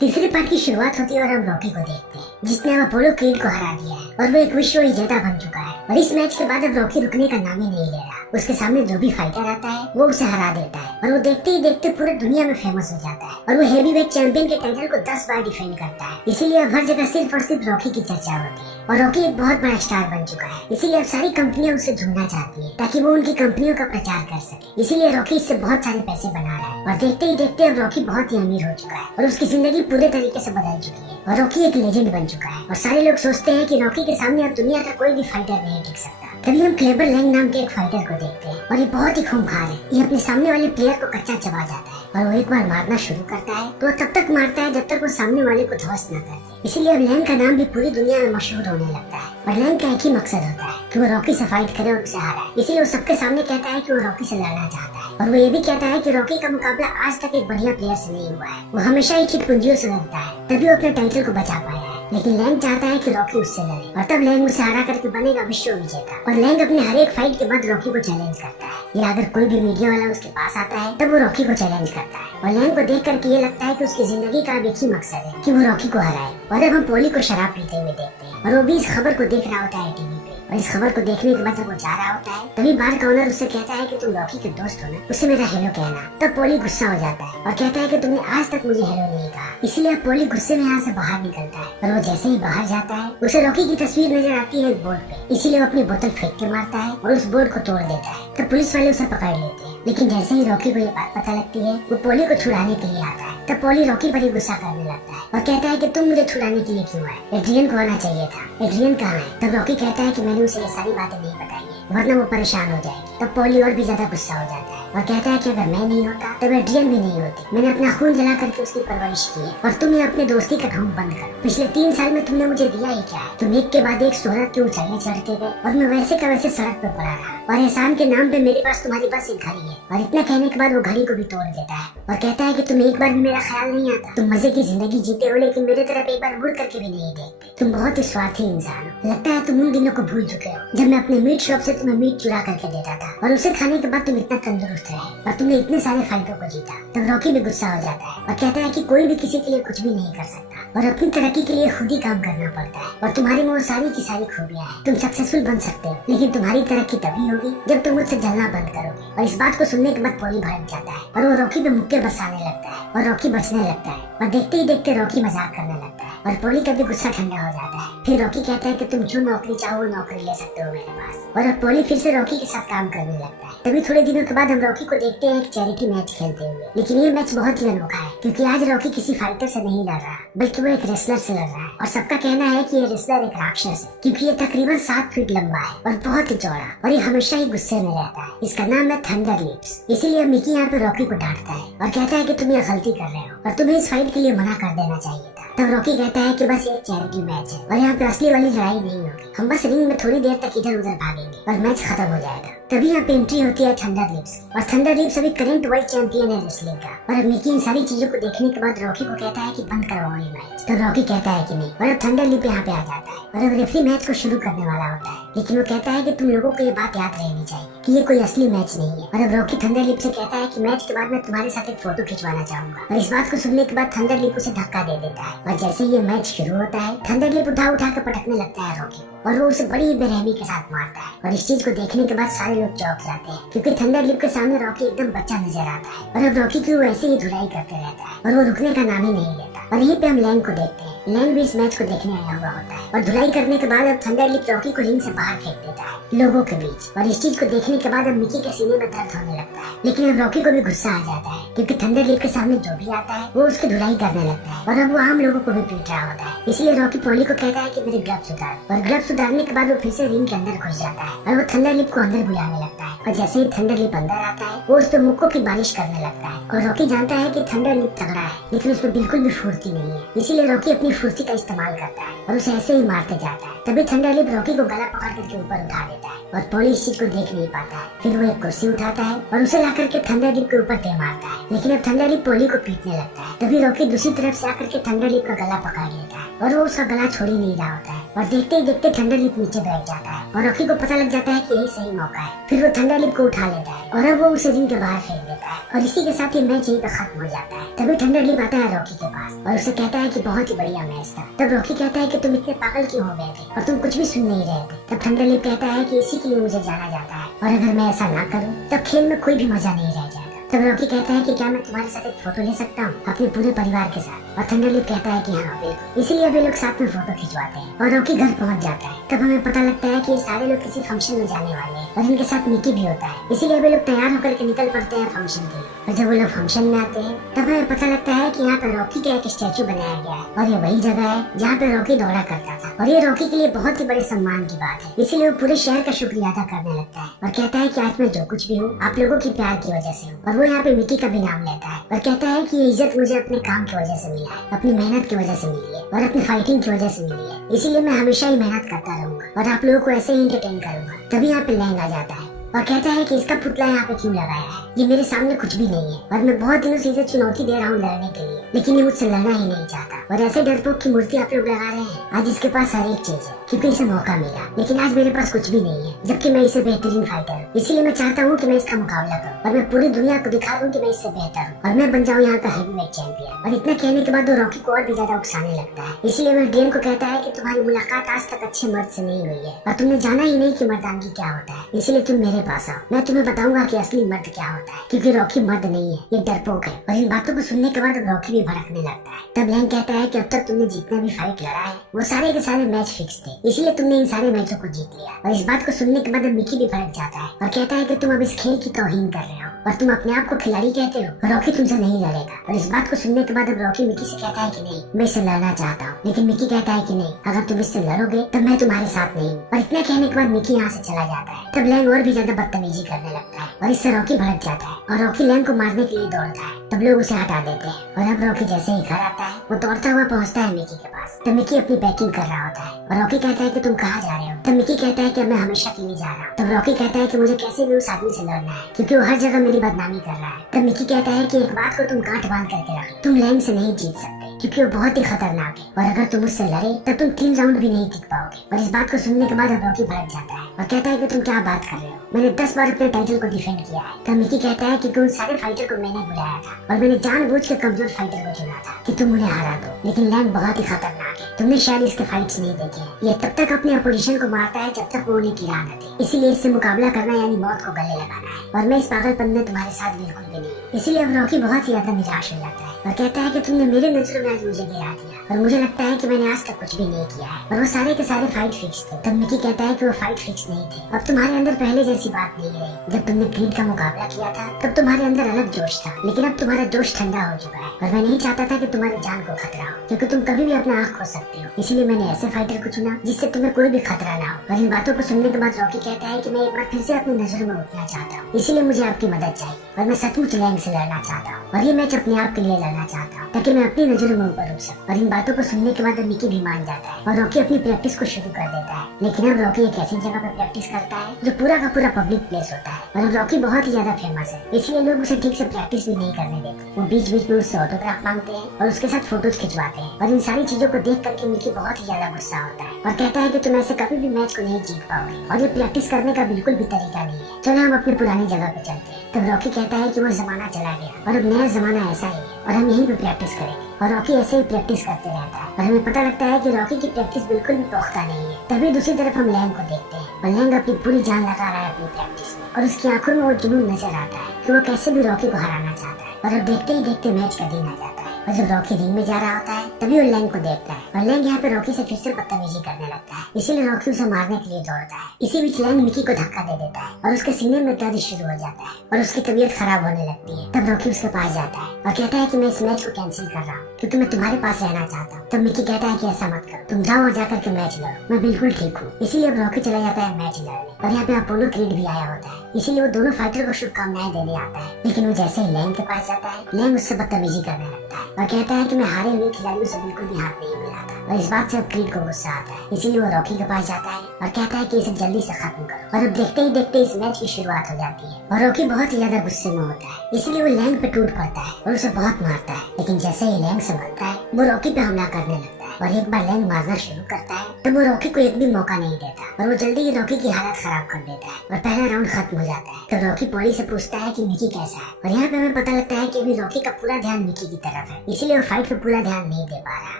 तीसरे पार्ट की शुरुआत होती है और हम रॉकी को देखते हैं जिसने अब अपोलो क्रीड को हरा दिया है और वो एक विश्व विजेता बन चुका है। और इस मैच के बाद अब रॉकी रुकने का नाम ही नहीं ले रहा। उसके सामने जो भी फाइटर आता है वो उसे हरा देता है और वो देखते ही देखते पूरे दुनिया में फेमस हो जाता है और वो हेवीवेट चैंपियन के टाइटल को 10 बार डिफेंड करता है। इसीलिए अब हर जगह सिर्फ और सिर्फ रॉकी की चर्चा होती है और रॉकी एक बहुत बड़ा स्टार बन चुका है। इसीलिए अब सारी कंपनियां उससे जुड़ना चाहती है ताकि वो उनकी कंपनियों का प्रचार कर सके। इसीलिए रॉकी इससे बहुत सारे पैसे बना रहा है और देखते ही देखते अब रॉकी बहुत ही अमीर हो चुका है और उसकी जिंदगी पूरे तरीके से बदल चुकी है और रॉकी एक लेजेंड बन चुका है। और सारे लोग सोचते हैं कि रॉकी के सामने अब दुनिया का कोई भी फाइटर नहीं टिक सकता। तभी हम क्लेबर लैंग नाम के एक फाइटर को देखते हैं और ये बहुत ही खूंखार है। ये अपने सामने वाले प्लेयर को कच्चा चबा जाता है और वो एक बार मारना शुरू करता है तो वो तब तक मारता है जब तक वो सामने वाले को ध्वस्त न कर दे। इसीलिए अब लैंग का नाम भी पूरी दुनिया में मशहूर होने लगता है और लैंग का एक ही मकसद होता है कि वो रॉकी से फाइट करे और उसे हराए। इसीलिए वो सबके सामने कहता है कि वो रॉकी से लड़ना चाहता है और वो ये भी कहता है कि रॉकी का मुकाबला आज तक एक बढ़िया प्लेयर से नहीं हुआ है। वो हमेशा एक ही पूंजियों से लड़ता है तभी वो अपने टाइटल को बचा पाया है। लेकिन लैंग चाहता है कि रॉकी उससे लड़े और तब लैंग उसे हरा करके बनेगा विश्व विजेता। और लैंग अपने हर एक फाइट के बाद रॉकी को चैलेंज करता है या अगर कोई भी मीडिया वाला उसके पास आता है तब वो रॉकी को चैलेंज करता है। और लैंग को देख करके ये लगता है कि उसकी जिंदगी का अब एक ही मकसद है कि वो रॉकी को हराए। और अब हम पोली को शराब पीते हुए देखते हैं और वो भी इस खबर को देख रहा होता है टीवी पे। और इस खबर को देखने के बाद जब वो जा रहा होता है तभी बार का ओनर उससे कहता है कि तुम रॉकी के दोस्त हो ना, उससे मेरा हेलो कहना। तब पोली गुस्सा हो जाता है और कहता है कि तुमने आज तक मुझे हेलो नहीं कहा। इसीलिए अब पोली गुस्से में यहाँ से बाहर निकलता है और वो जैसे ही बाहर जाता है उसे रॉकी की तस्वीर नजर आती है एक बोर्ड पे। इसीलिए वो अपनी बोतल फेंक के मारता है और उस बोर्ड को तोड़ देता है। तब पुलिस वाले उसे पकड़ लेते हैं। लेकिन जैसे ही रॉकी को ये बात पता लगती है वो पोली को छुड़ाने के लिए आता है। तब पोली रॉकी पर ही गुस्सा करने लगता है और कहता है कि तुम मुझे छुड़ाने के लिए क्यों आए, एड्रियन को आना चाहिए था, एड्रियन कहाँ है। तब रॉकी कहता है कि मैंने उसे ये सारी बातें नहीं बताई है वरना वो परेशान हो जाएगी। तब पोली और भी ज्यादा गुस्सा हो जाता है और कहता है कि अगर मैं नहीं होता तब एड्रियन भी नहीं होती। मैंने अपना खून जला करके उसकी परवरिश की है और तुम अपने दोस्ती का ढोंग बंद करो। पिछले 3 साल में तुमने मुझे दिया ही क्या है। तुम एक के बाद एक शोहरत की ऊंचाइयां चढ़ते गए और मैं वैसे का वैसे सड़क पे पड़ा रहा और एहसान के नाम पे मेरे पास तुम्हारी बस एक घड़ी है। और इतना कहने के बाद वो घड़ी को भी तोड़ देता है और कहता है कि तुम एक बार भी मेरा ख्याल नहीं आता। तुम मजे की जिंदगी जीते हो लेकिन मेरे तरफ एक बार मुड़ करके भी नहीं देखते। तुम बहुत ही स्वार्थी इंसान हो। लगता है तुम उन दिनों को भूल चुके हो जब मैं अपने मीट शॉप से तुम्हें मीट चुरा करके देता था और उसे खाने के बाद तुम इतना तंदुरुस्त रहे और तुमने इतने सारे फाइटों को जीता। तब रॉकी भी गुस्सा हो जाता है और कहता है कि कोई भी किसी के लिए कुछ भी नहीं कर सकता और अपनी तरक्की के लिए खुद ही काम करना पड़ता है और तुम्हारी में वो सारी की सारी खूबियां हैं। तुम सक्सेसफुल बन सकते हो लेकिन तुम्हारी तरक्की तभी होगी जब तुम मुझसे जलना बंद करोगे। और इस बात को सुनने के बाद पोली भड़क जाता है और वो रॉकी पे मुक्के बरसाने लगता है और रॉकी बचने लगता है और देखते ही देखते रॉकी मजाक करने लगता है और पोली का भी गुस्सा ठंडा हो जाता है। फिर रॉकी कहता है कि तुम जो नौकरी चाहो वो नौकरी ले सकते हो मेरे पास। और अब पोली फिर से रॉकी के साथ काम करने लगता है। तभी थोड़े दिनों के बाद हम रॉकी को देखते हैं एक चैरिटी मैच खेलते हुए। लेकिन ये मैच बहुत ही अनोखा है क्योंकि आज रॉकी किसी फाइटर से नहीं लड़ रहा बल्कि वो एक रेसलर से लड़ रहा है। और सबका कहना है कि ये रेसलर एक राक्षस है क्योंकि ये तकरीबन 7 फीट लंबा है और बहुत ही चौड़ा और ये हमेशा ही गुस्से में रहता है। इसका नाम है थंडर लिप्स। इसीलिए मिकी यहाँ पे रॉकी को डांटता है और कहता है कि तुम ये गलती कर रहे हो और तुम्हें इस फाइट के लिए मना कर देना चाहिए था। तब रॉकी कहता है कि बस एक चैरिटी मैच है और यहाँ पे असली वाली लड़ाई नहीं होगी। हम बस रिंग में थोड़ी देर तक इधर उधर भागेंगे और मैच खत्म हो जाएगा। तभी यहाँ पे एंट्री होती है थंडर लिप्स और थंडर लिप्स अभी करंट वर्ल्ड चैंपियन है रेसलिंग का। और अब मिकी इन सारी चीजों को देखने के बाद रॉकी को कहता है कि बंद करवाओ ये मैच। तो रॉकी कहता है कि नहीं और अब थंडर लिप यहाँ पे आ जाता है और अब रेफरी मैच को शुरू करने वाला होता है। लेकिन वो कहता है कि तुम लोगों को ये बात याद रहनी चाहिए कि ये कोई असली मैच नहीं है। और अब रॉकी थंडर लिप से कहता है कि मैच के बाद मैं तुम्हारे साथ एक फोटो खिंचवाना चाहूंगा। और इस बात को सुनने के बाद थंडर लिप उसे धक्का दे देता है और जैसे ये मैच शुरू होता है थंडर लिप उठा उठा कर पटकने लगता है रॉकी और वो उसे बड़ी बेरहमी के साथ मारता है। और इस चीज को देखने के बाद सारे लोग चौंक जाते हैं क्योंकि थंडर लिप के सामने रॉकी एकदम बच्चा नजर आता है। और अब रॉकी की वो ऐसे ही धुलाई करते रहता है और वो रुकने का नाम ही नहीं लेता। और यहीं पे हम लैंग को देखते हैं। लैंग भी इस मैच को देखने आया हुआ होता है और धुलाई करने के बाद अब थंडर लिप रॉकी को रिंग से बाहर फेंक देता है लोगों के बीच। और इस चीज को देखने के बाद अब मिकी के सीने में दर्द होने लगता है। लेकिन अब रॉकी को भी गुस्सा आ जाता है क्योंकि थंडर लिप के सामने जो भी आता है वो उसकी धुलाई करने लगता है और अब वो आम लोगों को भी पीट रहा होता है। इसलिए रॉकी पोली को कहता है कि मेरे ग्लव्स उतार। और ग्लव्स उतारने के बाद वो फिर से रिंग के अंदर घुस जाता है और वो थंडर लिप को अंदर बुलाने लगता है। और जैसे ही थंडर लिप अंदर आता है वो उस पर मुक्कों की बारिश करने लगता है। और रॉकी जानता है कि थंडर लिप तगड़ा है लेकिन उस पर बिल्कुल भी फुर्ती नहीं है। इसीलिए रॉकी अपनी फुर्ती का इस्तेमाल करता है और उसे ऐसे ही मारते जाता है। तभी थंडरलिप रॉकी को गला पकड़ करके ऊपर उठा देता है और पोली इस चीज को देख नहीं पाता है। फिर वो एक कुर्सी उठाता है और उसे ला करके थंडरलिप के ऊपर दे मारता है, लेकिन अब थंडरलिप पोली को पीटने लगता है। तभी रॉकी दूसरी तरफ से आकर के थंडरलिप का गला पकड़ लेता है और वो उसका गला छोड़ ही नहीं रहा होता है और देखते ही देखते थंडरलिप नीचे बैठ जाता है और रॉकी को पता लग जाता है कि यही सही मौका है। फिर वो थंडरलिप को उठा लेता है और अब वो उसे रिंग के बाहर फेंक देता है और इसी के साथ ही मैच यहीं पे खत्म हो जाता है। तभी थंडरलिप आता है रॉकी के पास और उसे कहता है कि बहुत ही बढ़िया मैच था। तब रॉकी कहता है कि तुम इतने पागल क्यों हो गए थे और तुम कुछ भी सुन नहीं रहे थे। तब थंडरलिप कहता है कि इसी के लिए मुझे जाना जाता है और अगर मैं ऐसा ना करूं तब खेल में कोई भी मजा नहीं रह जाएगा। तब रॉकी कहता है कि क्या मैं तुम्हारे साथ एक फोटो ले सकता हूँ अपने पूरे परिवार के साथ, और थंडरलिप कहता है कि हाँ बिल्कुल। इसीलिए वे लोग साथ में फोटो खिंचवाते हैं और रॉकी घर पहुँच जाता है। तब हमें पता लगता है कि ये सारे लोग किसी फंक्शन में जाने वाले हैं और इनके साथ मिकी भी होता है। इसीलिए वे लोग तैयार होकर के निकल पड़ते हैं फंक्शन के लिए। और जब वो लोग फंक्शन में आते हैं तब हमें पता लगता है कि यहाँ पे रॉकी का एक स्टैचू बनाया गया है और ये वही जगह है जहाँ पे रॉकी दौड़ा करता था और ये रॉकी के लिए बहुत ही बड़े सम्मान की बात है। इसीलिए वो पूरे शहर का शुक्रिया अदा करने लगता है और कहता है कि आज मैं जो कुछ भी हूँ आप लोगों की प्यार की वजह से हूँ। और वो यहाँ पे मिकी का भी नाम लेता है और कहता है कि ये इज्जत मुझे अपने काम की वजह से मिला है, अपनी मेहनत की वजह से मिली है और अपनी फाइटिंग की वजह से मिली है। इसीलिए मैं हमेशा ही मेहनत करता रहूंगा और आप लोगों को ऐसे ही एंटरटेन करूंगा। तभी यहाँ पे लैंग आ जाता है और कहता है कि इसका पुतला यहाँ पे क्यों लगाया है, ये मेरे सामने कुछ भी नहीं है और मैं बहुत दिनों से इसे चुनौती दे रहा हूँ लड़ने के लिए, लेकिन ये मुझसे लड़ना ही नहीं चाहता और ऐसे डरपोक की मूर्ति आप लोग लगा रहे हैं। आज इसके पास हर एक चीज है क्योंकि इसे मौका मिला, लेकिन आज मेरे पास कुछ भी नहीं है जबकि मैं इसे बेहतरीन फाइटर हूँ। इसीलिए मैं चाहता हूँ कि मैं इसका मुकाबला करूँ और मैं पूरी दुनिया को दिखा दूँ कि मैं इससे बेहतर हूँ और मैं बन जाऊँ यहाँ का हेवीवेट चैंपियन। और इतना कहने के बाद वो रॉकी को और भी ज्यादा उकसाने लगता है। इसीलिए वो ड्रेन को कहता है कि तुम्हारी मुलाकात आज तक अच्छे मर्द से नहीं हुई है और तुमने जाना ही नहीं कि मर्दानगी क्या होता है, इसीलिए तुम मेरे पास आओ, मैं तुम्हें बताऊंगा कि असली मर्द क्या होता है। क्योंकि रॉकी मर्द नहीं है, ये डरपोक है। और इन बातों को सुनने के बाद रॉकी भी भड़कने लगता है। तब लैंग कहता है कि अब तक तुमने जितने भी फाइट लड़ा है वो सारे के सारे मैच फिक्स थे, इसीलिए तुमने इन सारे मैचों को जीत लिया। और इस बात को सुनने के बाद मिकी भी भड़क जाता है और कहता है कि तुम अब इस खेल की तौहीन कर रहे हो और तुम अपने आप को खिलाड़ी कहते हो, रॉकी तुमसे नहीं लड़ेगा। और इस बात को सुनने के बाद अब रॉकी मिकी से कहता है कि नहीं, मैं इससे लड़ना चाहता हूँ, लेकिन मिकी कहता है कि नहीं, अगर तुम इससे लड़ोगे तब मैं तुम्हारे साथ नहीं हूँ। और इतना कहने के बाद मिकी यहाँ से चला जाता है। तब लैंग और भी ज्यादा बदतमीजी करने लगता है और इससे रॉकी भड़क जाता है और रॉकी लैंग को मारने के लिए दौड़ता है। तब लोग उसे हटा देते हैं और अब रॉकी जैसे ही घर आता है वो दौड़ता हुआ पहुँचता है मिकी के पास। तब मिकी अपनी पैकिंग कर रहा होता है और रॉकी कहता है कि तुम कहाँ जा रहे हो। तब मिकी कहता है कि मैं हमेशा के लिए जा रहा हूँ। तब रॉकी कहता है कि मुझे कैसे भी उस आदमी से लड़ना है क्योंकि वो हर जगह मेरी बदनामी कर रहा है। तब मिकी कहता है कि एक बात को तुम गांठ बांध करके रख लो, तुम लैंग से नहीं जीत सकते क्योंकि वो बहुत ही खतरनाक है और अगर तुम उससे लड़े तब तुम 3 राउंड भी नहीं टिक पाओगे। और इस बात को सुनने के बाद रॉकी भड़क जाता है और कहता है कि तुम क्या बात कर रहे हो, मैंने 10 बार अपने टाइटल को डिफेंड किया है। तब मिकी कहता है कि उन सारे फाइटर को मैंने बुलाया था और मैंने जानबूझ के कमजोर फाइटर को चुना था कि तुम उन्हें हरा दो, लेकिन लैंग बहुत ही खतरनाक है, तुमने शायद इसके फाइट्स नहीं देखे। ये तब तक अपने अपोजिशन को मारता है जब तक वो उन्हें गिरा न दे, इसीलिए इससे मुकाबला करना यानी मौत को गले लगाना है और मैं इस पागलपन में तुम्हारे साथ बिल्कुल भी नहीं। इसीलिए अब रॉकी बहुत ही ज्यादा निराश हो जाता है और कहता है कि तुमने मेरे नजरों में आज मुझे गिरा दिया और मुझे लगता है कि मैंने आज तक कुछ भी नहीं किया है और वो सारे के सारे फाइट फिक्स थे। तब मिकी कहता है कि वो फाइट फिक्स नहीं थे, अब तुम्हारे अंदर पहले जैसी बात नहीं रही। जब तुमने क्रीड का मुकाबला किया था तब तुम्हारे अंदर अलग जोश था, लेकिन अब तुम्हारा जोश ठंडा हो चुका है और मैं नहीं चाहता था कि तुम्हारी जान को खतरा हो क्योंकि तुम कभी भी अपना आँख खो सकते हो। इसीलिए मैंने ऐसे फाइटर को चुना जिससे तुम्हें कोई भी खतरा ना हो। और इन बातों को सुनने के बाद रॉकी कहता है कि मैं एक बार फिर से अपनी नजरों में उठना चाहता हूँ, इसीलिए मुझे आपकी मदद चाहिए और मैं सचमुच लैंग से लड़ना चाहता हूँ और ये मैच अपने आप के लिए लड़ना चाहता हूँ ताकि मैं अपनी नजरों में ऊपर उठ सकूं। और इन बातों को सुनने के बाद मिकी भी मान जाता है और रॉकी अपनी प्रैक्टिस को शुरू कर देता है। लेकिन अब रॉकी एक ऐसी जगह पर प्रैक्टिस करता है जो पूरा का पूरा पब्लिक प्लेस होता है और अब रॉकी बहुत ही ज्यादा फेमस है, इसलिए लोग उसे ठीक से प्रैक्टिस भी नहीं करने देते। वो बीच बीच में उससे ऑटोग्राफ मांगते हैं और उसके साथ फोटोज खिंचवाते हैं और इन सारी चीजों को देख करके मिकी बहुत ही ज्यादा गुस्सा होता है और कहता है कि तुम ऐसे कभी भी मैच को नहीं जीत पाओगे और ये प्रैक्टिस करने का बिल्कुल भी तरीका नहीं है, चलो हम अपनी पुरानी जगह पे चलते हैं। तब रॉकी कहता है कि वो जमाना चला गया और अब नया जमाना ऐसा ही है और हम यहीं पे प्रैक्टिस करेंगे। और रॉकी ऐसे ही प्रैक्टिस करते रहता है और हमें पता लगता है कि रॉकी की प्रैक्टिस बिल्कुल भी पुख्ता नहीं है। तभी दूसरी तरफ हम लैंग को देखते हैं और लैंग अपनी पूरी जान लगा रहा है अपनी प्रैक्टिस में और उसकी आंखों में वो जुनून नजर आता है कि वो कैसे भी रॉकी को हराना चाहता है। और अब देखते ही देखते मैच का दिन आ जाता है और जब रॉकी रिंग में जा रहा होता है तभी वो लैंग को देखता है और लैंग यहाँ पे रॉकी से फिर से बदतमीजी करने लगता है, इसीलिए रॉकी उसे मारने के लिए दौड़ता है। इसी बीच लैंग मिकी को धक्का दे देता है और उसके सीने में दर्द शुरू हो जाता है और उसकी तबीयत खराब होने लगती है। तब रॉकी उसके पास जाता है और कहता है कि मैं इस मैच को कैंसिल कर रहा हूँ क्योंकि मैं तुम्हारे पास रहना चाहता हूँ। तब मिकी कहता है कि ऐसा मत करो, तुम जाओ और जाकर के मैच लड़ो, मैं बिल्कुल ठीक हूँ। इसीलिए अब रॉकी चला जाता है मैच लड़ने और यहाँ पे अपोलो क्रीड भी आया होता है, इसीलिए वो दोनों फाइटर को शुभकामनाएं देने आता है। लेकिन वो जैसे ही लैंग के पास जाता है लैंग उससे बदतमीजी करने लगता है और कहता है कि मैं हारे हुए खिलाड़ियों उसे बिल्कुल भी हाथ नहीं मिलाता और इस बात से अब क्रीड को गुस्सा आता है। इसीलिए वो रॉकी के पास जाता है और कहता है कि इसे जल्दी से खत्म करो। और अब देखते ही देखते इस मैच की शुरुआत हो जाती है और रॉकी बहुत ही ज्यादा गुस्से में होता है, इसलिए वो लैंग पे टूट पड़ता है और उसे बहुत मारता है। लेकिन जैसे ही लैंग संभलता है वो रॉकी पे हमला करने लगता है और एक बार लैंग मारना शुरू करता है तब वो रॉकी को एक भी मौका नहीं देता और वो जल्दी ही रॉकी की हालत खराब कर देता है और पहला राउंड खत्म हो जाता है। तो रॉकी पॉली से पूछता है कि मिकी कैसा है और यहाँ पे हमें पता लगता है कि अभी रॉकी का पूरा ध्यान मिकी की तरफ है, इसीलिए वो फाइट पे पूरा ध्यान नहीं दे पा रहा।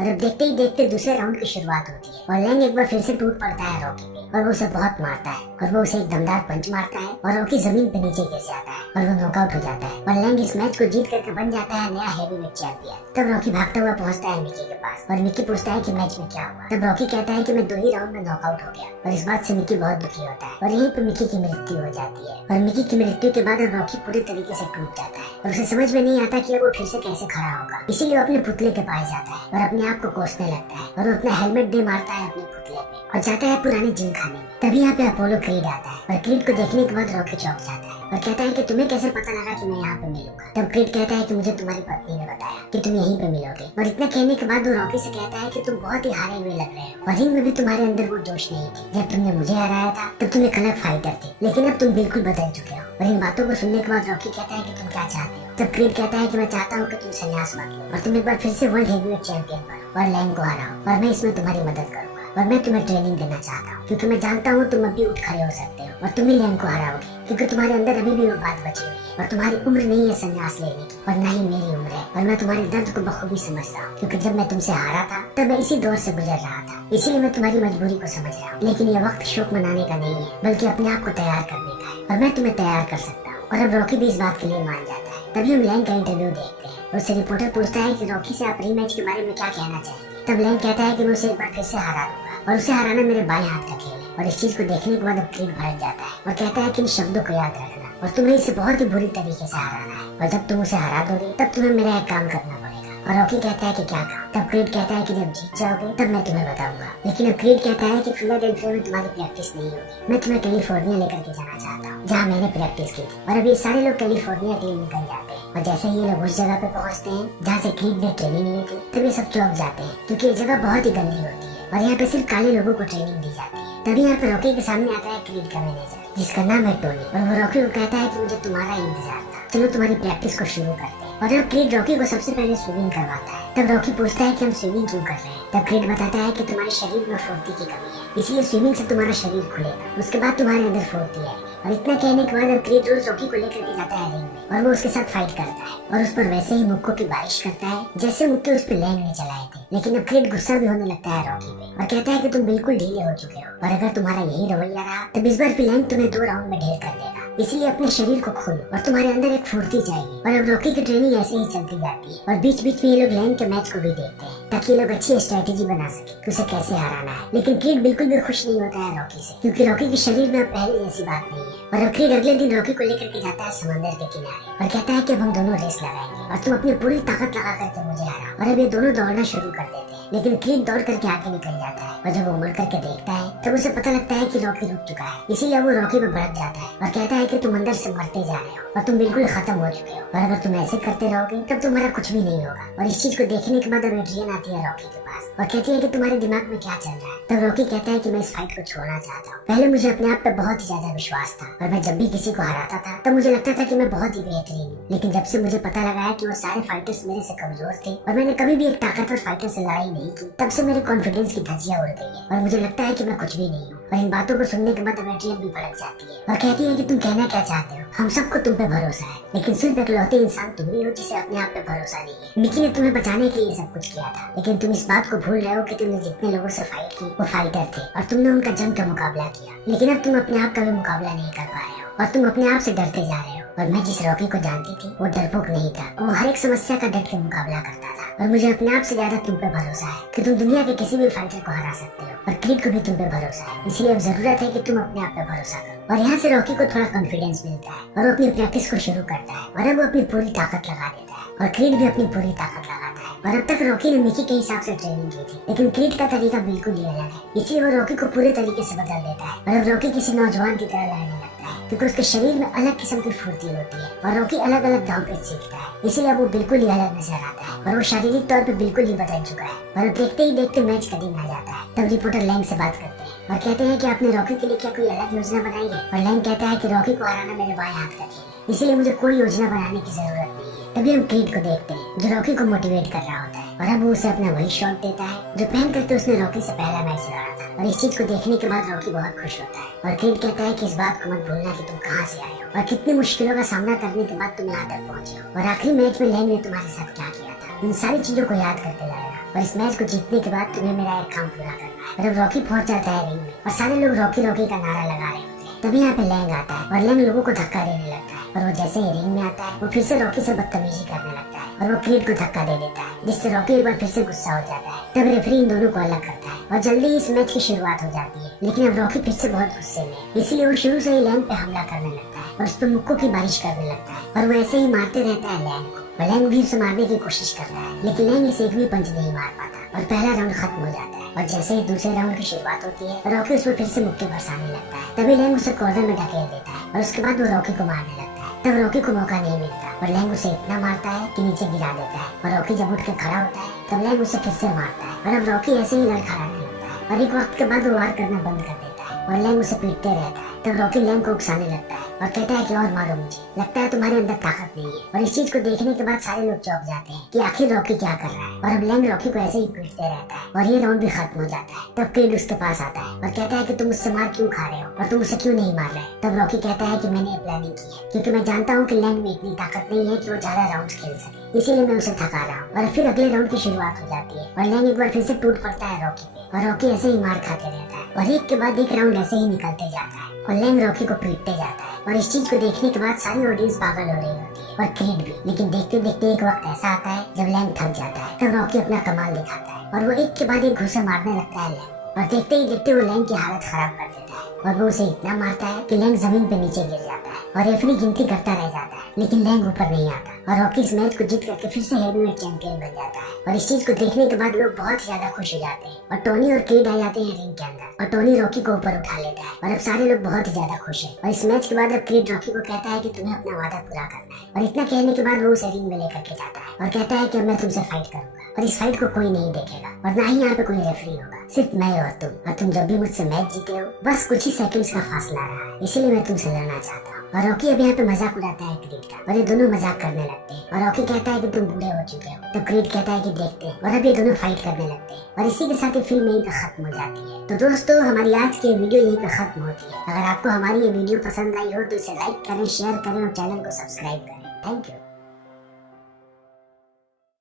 और अब देखते ही देखते दूसरे राउंड की शुरुआत होती है और लैंग एक बार फिर से टूट पड़ता है रॉकी पे और वो उसे बहुत मारता है और वो उसे एक दमदार पंच मारता है और रॉकी जमीन पे नीचे गिर जाता है और वो नॉकआउट हो जाता है और लैंग इस मैच को जीत करके बन जाता है नया हैवीवेट चैंपियन। तब रॉकी भागता हुआ पहुंचता है मिकी के पास और मिकी पूछता है कि मैच में क्या हुआ। तब रॉकी कहता है कि मैं 2 ही राउंड में नॉकआउट हो गया और इस बात से मिकी बहुत दुखी होता है और यहीं पे मिकी की मृत्यु हो जाती है। और मिकी की मृत्यु के बाद रॉकी पूरी तरीके से टूट जाता है और उसे समझ में नहीं आता कि अब वो फिर से कैसे खड़ा होगा, इसीलिए वो अपने पुतले के पास जाता है और अपने आप को कोसने लगता है और वो अपना हेलमेट दे मारता है अपने पुतले पे और जाता है पुराने जिम खाने में। तभी यहाँ पे अपोलो क्रीड आता है और क्रीड को देखने के बाद रॉकी चौंक जाता है और कहता है कि तुम्हें कैसे पता लगा कि मैं यहाँ पे मिलूंगा। तब क्रीड कहता है कि मुझे तुम्हारी पत्नी ने बताया कि तुम यहीं पे मिलोगे और इतना कहने के बाद वो रॉकी से कहता है कि तुम बहुत ही हारे हुए लग रहे हो और रिंग में भी तुम्हारे अंदर वो जोश नहीं थी। जब तुमने मुझे हराया था तब तुम एक अलग फाइटर थे, लेकिन अब तुम बिल्कुल बदल चुके हो। और इन बातों को सुनने के बाद रॉकी कहता है कि तुम क्या चाहते हो। तब क्रीड कहता है कि मैं चाहता हूँ कि तुम संन्यास मत लो और तुम एक बार फिर से वर्ल्ड हेवीवेट चैंपियन बनो और लैंग को हराओ और मैं इसमें तुम्हारी मदद करूंगा और मैं तुम्हें ट्रेनिंग देना चाहता हूँ क्योंकि मैं जानता हूँ तुम अभी उठ खड़े हो सकते हो और तुम ही लैंग को हराओगे क्योंकि तुम्हारे अंदर अभी भी वो बात बची हुई है और तुम्हारी उम्र नहीं है संन्यास लेने की और न ही मेरी उम्र है और मैं तुम्हारे दर्द को बखूबी समझता हूँ क्योंकि जब मैं तुमसे हारा था तब मैं इसी दौर से गुजर रहा था, इसीलिए मैं तुम्हारी मजबूरी को समझ रहा हूँ। लेकिन ये वक्त शोक मनाने का नहीं है बल्कि अपने आप को तैयार करने का है और मैं तुम्हें तैयार कर सकता हूँ। और अब रॉकी भी इस बात के लिए मान जाता है। तभी हम लैंग का इंटरव्यू देखते हैं और उससे रिपोर्टर पूछता है कि रॉकी से आप रीमैच के बारे में क्या कहना चाहेंगे। तब लैंग कहता है कि मैं उसे एक बार फिर से हरा दूंगा और उसे हराना मेरे बाएं हाथ का खेल है। और इस चीज को देखने के बाद अब क्रीड भड़क जाता है और कहता है कि इन शब्दों को याद रखना और तुम्हें इसे बहुत ही बुरी तरीके से हराना है और जब तुम उसे हरा दोगे तब तुम्हें मेरा एक काम करना पड़ेगा। और रॉकी कहता है कि क्या काम। तब क्रीड कहता है कि जब जीत जाओगे तब मैं तुम्हें बताऊंगा। लेकिन अब क्रीड कहता है कि फिलाडेल्फिया में तुम्हारी प्रैक्टिस नहीं होगी, मैं तुम्हें कैलिफोर्निया लेकर के जाना चाहता हूँ जहाँ मैंने प्रैक्टिस की थी। और अभी सारे लोग कैलिफोर्निया के लिए निकल जाते हैं और जैसे ही ये लोग उस जगह पे पहुँचते हैं जहाँ से क्रीड ने ट्रेनिंग ली थी तब ये सब चौंक जाते हैं क्योंकि ये जगह बहुत ही गंदी होती है और यहाँ पे सिर्फ काले लोगों को ट्रेनिंग दी जाती है। तभी यहाँ पे रॉकी के सामने आता है क्रीड का मैनेजर जिसका नाम है टोनी और वो रॉकी को कहता है कि मुझे तुम्हारा इंतजार था, चलो तुम्हारी प्रैक्टिस को शुरू करते हैं। और अब क्रीड रॉकी को सबसे पहले स्विमिंग करवाता है। तब रॉकी पूछता है कि हम स्विमिंग क्यों कर रहे हैं। तब क्रीड बताता है कि तुम्हारे शरीर में फुर्ती की कमी है, इसलिए स्विमिंग से तुम्हारा शरीर खुलेगा, उसके बाद तुम्हारे अंदर फुर्ती आएगी। और इतना कहने के बाद अब क्रीड रोज रॉकी को लेकर के जाता है रिंग में और वो उसके साथ फाइट करता है और उस पर वैसे ही मुक्कों की बारिश करता है जैसे मुक्के उस पर लैंग ने चलाए थे। लेकिन अब क्रीड गुस्सा भी होने लगता है रॉकी पे और कहता है कि तुम बिल्कुल ढीले हो चुके हो और अगर तुम्हारा यही रवैया रहा तब इस बार भी लैंग तुम्हें 2 राउंड में ढेर कर देगा, इसलिए अपने शरीर को खोलो और तुम्हारे अंदर एक फुर्ती चाहिए। और अब रॉकी की ट्रेनिंग ऐसे ही चलती जाती है और बीच बीच में ये लोग लैंग के मैच को भी देखते हैं ताकि ये लोग अच्छी स्ट्रेटेजी बना सके कि उसे कैसे हराना है। लेकिन क्रीड बिल्कुल भी खुश नहीं होता है रॉकी से क्योंकि रॉकी के शरीर में पहले ऐसी बात नहीं है। और अब क्रीड अगले दिन रॉकी को लेकर के जाता है समंदर के किनारे और कहता है कि अब हम दोनों रेस लगाएंगे और तुम अपनी पूरी ताकत लगा करके मुझे हराओ। और अब ये दोनों दौड़ना शुरू कर देते हैं लेकिन क्रीड दौड़ करके आगे निकल जाता है और जब वो मुड़ करके देखता है तब उसे पता लगता है कि रॉकी रुक चुका है, इसीलिए वो रॉकी पे भड़क जाता है और कहता है कि तुम अंदर से मरते जा रहे हो और तुम बिल्कुल खत्म हो चुके हो और अगर तुम ऐसे करते रहोगे तब तुम्हारा कुछ भी नहीं होगा। और इस चीज को देखने के बाद अब एड्रियन आती है रॉकी के पास और कहती है कि तुम्हारे दिमाग में क्या चल रहा है। तब रॉकी कहता है कि मैं इस फाइट को छोड़ना चाहता हूँ, पहले मुझे अपने आप पे बहुत ही ज्यादा विश्वास था और मैं जब भी किसी को हराता था तब मुझे लगता था कि मैं बहुत ही बेहतरीन हूँ, लेकिन जब से मुझे पता लगा है कि वो सारे फाइटर्स मेरे से कमजोर थे और मैंने कभी भी एक ताकतवर फाइटर से लड़ाई नहीं की तब से मेरे कॉन्फिडेंस की धज्जियां उड़ गई है और मुझे लगता है कि मैं कुछ भी नहीं हूँ। और इन बातों को सुनने के बाद एड्रियन भी भड़क जाती है और कहती है कि तुम कहना क्या चाहते हो, हम सबको तुम पे भरोसा है लेकिन सिर्फ इकलौते इंसान तुम ही हो जिसे अपने आप पे भरोसा नहीं है। मिकी ने तुम्हें बचाने के लिए सब कुछ किया था लेकिन तुम इस बात को भूल रहे हो कि तुमने जितने लोगों से फाइट की वो फाइटर थे और तुमने उनका जंग का मुकाबला किया, लेकिन अब तुम अपने आप का भी मुकाबला नहीं कर पा रहे हो और तुम अपने आप से डरते जा रहे हो। और मैं जिस रॉकी को जानती थी वो डरपोक नहीं था, वो हर एक समस्या का डट के मुकाबला करता था। और मुझे अपने आप से ज्यादा तुम पे भरोसा है कि तुम दुनिया के किसी भी फाइटर को हरा सकते हो और क्रीड को भी तुम पे भरोसा है, इसलिए अब जरूरत है कि तुम अपने आप पे भरोसा करो। और यहाँ से रॉकी को थोड़ा कॉन्फिडेंस मिलता है और वो अपनी प्रैक्टिस को शुरू करता है और अब वो अपनी पूरी ताकत लगा देता है और क्रीड भी अपनी पूरी ताकत लगाता है। और अब तक रॉकी ने मिकी के हिसाब से ट्रेनिंग की थी लेकिन क्रीड का तरीका बिल्कुल ही अलग है, इसलिए वो रॉकी को पूरे तरीके से बदल देता है और अब रॉकी किसी नौजवान की तरह लड़ने लगता है क्योंकि उसके शरीर में अलग किस्म की फुर्ती होती है और रॉकी अलग अलग दांव पेच सीखता है, इसीलिए वो बिल्कुल ही अलग नजर आता है और वो शारीरिक तौर पे बिल्कुल ही बदल चुका है। और अब देखते ही देखते मैच कदीम आ जाता है। तब रिपोर्टर लैंग से बात करते हैं और कहते हैं कि आपने रॉकी के लिए क्या कोई अलग योजना बनाई है? और लैंग कहता है कि रॉकी को हराना मेरे बाएं हाथ का खेल है, इसीलिए मुझे कोई योजना बनाने की जरूरत नहीं है। तभी हम क्रीड को देखते हैं जो रॉकी को मोटिवेट कर रहा होता है और अब वो उसे अपना वही शॉट देता है जो पहन करके उसने रॉकी से पहला मैच लड़ा था। और इस चीज को देखने के बाद रॉकी बहुत खुश होता है और क्रीड कहता है कि इस बात को मत भूलना कि तुम कहाँ से आए हो और कितनी मुश्किलों का सामना करने के बाद तुम यहाँ तक पहुँचे हो। और आखिरी मैच में लैंग ने तुम्हारे साथ क्या किया था, इन सारी चीजों को याद करते लड़ना और इस मैच को जीतने के बाद तुम्हें मेरा एक काम पूरा करना है। और अब रॉकी पहुंच जाता है रिंग में और सारे लोग रॉकी रॉकी का नारा लगा रहे होते हैं। तभी यहाँ पे लैंग आता है और लैंग लोगों को धक्का देने लगता है और वो जैसे ही रिंग में आता है वो फिर से रॉकी से बदतमीजी करने लगता है और वो क्रीड को धक्का दे देता है, जिससे रॉकी एक बार फिर से गुस्सा हो जाता है। तब रेफरी इन दोनों को अलग करता है और जल्दी ही इस मैच की शुरुआत हो जाती है। लेकिन अब रॉकी फिर से बहुत गुस्से में, इसीलिए वो शुरू से ही लैंग पे हमला करने लगता है और उस पर मुक्कों की बारिश करने लगता है और वो ऐसे ही मारते रहता है लैंग को। और लैंग भी उसे मारने की कोशिश कर रहा है, लेकिन लैंग इसे एक भी पंच नहीं मार पाता और पहला राउंड खत्म हो जाता है। और जैसे ही दूसरे राउंड की शुरुआत होती है रॉकी उस पर फिर से मुक्के बरसाने लगता है। तभी लैंग उसे कॉर्नर में ढकेल देता है और उसके बाद वो रॉकी को मारने लगता है। तब रॉकी को मौका नहीं मिलता और लैंग उसे इतना मारता है कि नीचे गिरा देता है और रॉकी जब उठ के खड़ा होता है तब लैंग उसे फिर से मारता है और अब रॉकी ऐसे ही लड़खड़ाने लगता है और एक वक्त के बाद वो वार करना बंद कर देता है और लैंग उसे पीटते रहता है। तब रॉकी लैंग को उकसाने लगता है और कहता है कि और मारो मुझे, लगता है तुम्हारे अंदर ताकत नहीं है। और इस चीज को देखने के बाद सारे लोग चौंक जाते हैं कि आखिर रॉकी क्या कर रहा है। और अब लैंग रॉकी को ऐसे ही पीटते रहता है और ये राउंड भी खत्म हो जाता है। तब क्रीड उसके पास आता है और कहता है कि तुम मुझसे मार क्यों खा रहे हो और तुम उसे क्यों नहीं मार रहे। तब रॉकी कहता है कि मैंने प्लानिंग की है क्योंकि मैं जानता हूँ कि लैंग में इतनी ताकत नहीं है कि वो ज्यादा राउंड खेल सके, इसीलिए मैं उसे थका रहा हूँ। और फिर अगले राउंड की शुरुआत हो जाती है और लैंग एक बार फिर से टूट पड़ता है रॉकी पे और रॉकी ऐसे ही मार खाते रहता है और एक के बाद एक राउंड ऐसे ही निकलते जाता है और लैंग रॉकी को पीटते जाता है। और इस चीज को देखने के बाद सारी ऑडियंस पागल हो रही होती है और क्रीड भी। लेकिन देखते देखते एक वक्त ऐसा आता है जब लैंग थक जाता है। तब रॉकी अपना कमाल दिखाता है और वो एक के बाद एक घुसे मारने लगता है लैंग और देखते ही देखते वो लैंग की हालत खराब कर देता है और वो उसे इतना मारता है कि लैंग जमीन पे नीचे गिर जाता है और रेफरी गिनती करता रह जाता है, लेकिन लैंग ऊपर नहीं आता और रॉकी इस मैच को जीत करके फिर से हेवीवेट चैंपियन बन जाता है। और इस चीज को देखने के बाद लोग बहुत ज्यादा खुश हो जाते हैं और टोनी और क्रीड आ जाते हैं रिंग के अंदर और टोनी रॉकी को ऊपर उठा लेता है और अब सारे लोग बहुत ही ज्यादा खुश हैं। और इस मैच के बाद अब क्रीड रॉकी को कहता है कि तुम्हें अपना वादा पूरा करना है और इतना कहने के बाद वो उसे रिंग में लेकर के जाता है और कहता है कि अब मैं तुमसे फाइट करूंगा और इस फाइट को कोई नहीं देखेगा और ना ही यहाँ पे कोई रेफरी होगा, सिर्फ मैं और तुम जब भी मुझसे मैच जीते हो बस कुछ ही सेकंड्स का फासला रहा है, इसीलिए मैं तुमसे लड़ना चाहता हूँ। और रॉकी अब यहाँ पे मजाक उड़ाता है क्रीड का और ये दोनों मजाक करने लगते हैं और रॉकी कहता है कि तुम बूढ़े हो चुके हो। तो क्रीड कहता है कि देखते हैं और अब ये दोनों फाइट करने लगते हैं और इसी के साथ ये फिल्म यहीं पे खत्म हो जाती है। तो दोस्तों हमारी आज की वीडियो यहीं पे खत्म होती है। अगर आपको हमारी ये वीडियो पसंद आई हो तो इसे लाइक करें, शेयर करें और चैनल को सब्सक्राइब करें। Thank you.